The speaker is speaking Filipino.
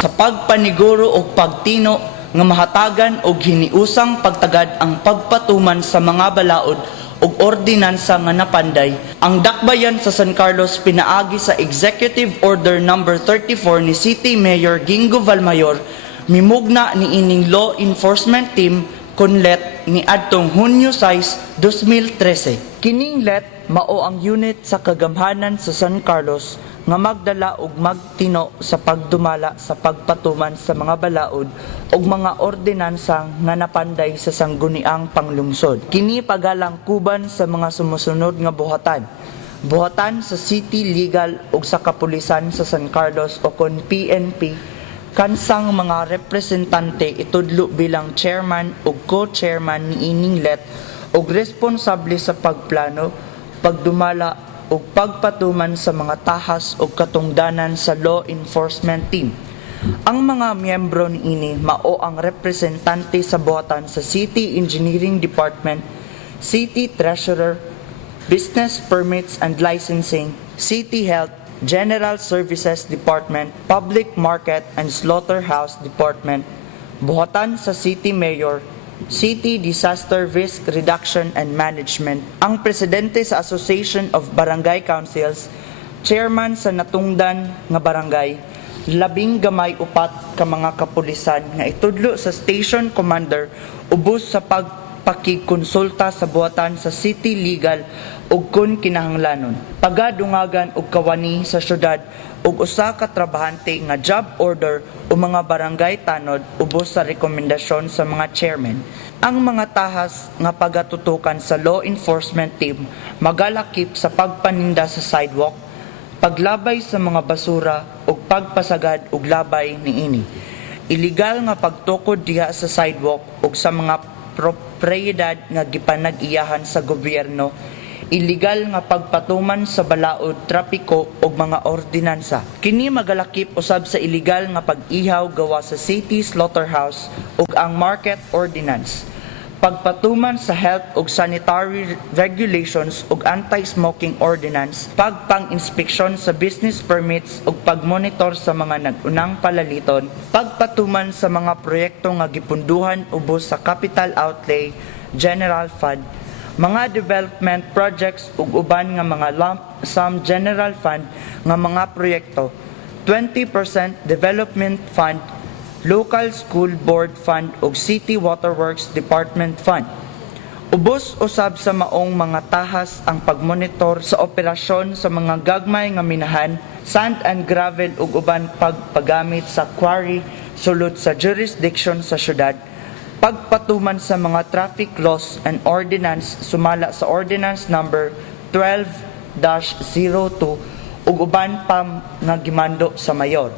sa pagpaniguro o pagtino nga mahatagan og hiniusang pagtagad ang pagpatuman sa mga balaod ug ordinansa nga napanday. Ang dakbayan sa San Carlos pinaagi sa Executive Order No. 34 ni City Mayor Gingo Valmayor, mimugna ni ining law enforcement team kunlet ni adtong Hunyo 6, 2013. Kining let mao ang unit sa kagamhanan sa San Carlos nga magdala ug magtino sa pagdumala sa pagpatuman sa mga balaod ug mga ordinansa nga napanday sa sangguniang panglungsod. Kini pagalangkuban sa mga sumusunod nga buhatan. Buhatan sa City Legal ug sa Kapulisan sa San Carlos o kon PNP, kansang mga representante itudlo bilang chairman ug co-chairman ni ining let ug responsable sa pagplano, pagdumala ug pagpatuman sa mga tahas ug katungdanan sa law enforcement team. Ang mga miyembro niini mao ang representante sa buhatan sa City Engineering Department, City Treasurer, Business Permits and Licensing, City Health, General Services Department, Public Market and Slaughterhouse Department, buhatan sa City Mayor, City Disaster Risk Reduction and Management, ang presidente sa Association of Barangay Councils, chairman sa natungdan nga barangay, labing gamay upat ka mga kapulisan nga itudlo sa station commander ubos sa pagpakigkonsulta sa buhatan sa City Legal ug kun kinahanglanon, pagadungagan og kawani sa syudad ug usa ka trabahante nga job order o mga barangay tanod ubos sa rekomendasyon sa mga chairman. Ang mga tahas nga pagatutukan sa law enforcement team magalakip sa pagpaninda sa sidewalk, paglabay sa mga basura ug pagpasagad og labay niini. Illegal nga pagtukod diha sa sidewalk ug sa mga propriedad nga gipanag-iyahan sa gobyerno, illegal nga pagpatuman sa balaod, trapiko ug mga ordinansa. Kini magalakip usab sa illegal nga pag-ihaw gawa sa city slaughterhouse ug ang market ordinance. Pagpatuman sa health ug sanitary regulations ug anti-smoking ordinance, pagpang-inspeksyon sa business permits ug pagmonitor sa mga nag-unang palaliton, pagpatuman sa mga proyekto nga gipunduhan ubos sa capital outlay, general fund, mga development projects ug uban nga mga lump sum general fund nga mga proyekto, 20% development fund, local school board fund ug city waterworks department fund. Ubos usab sa maong mga tahas ang pagmonitor sa operasyon sa mga gagmay nga minahan, sand and gravel ug uban pagpagamit sa quarry sulod sa jurisdiction sa syudad, pagpatuman sa mga traffic laws and ordinance sumala sa ordinance number 12-02 ug uban pa nga gimando sa mayor.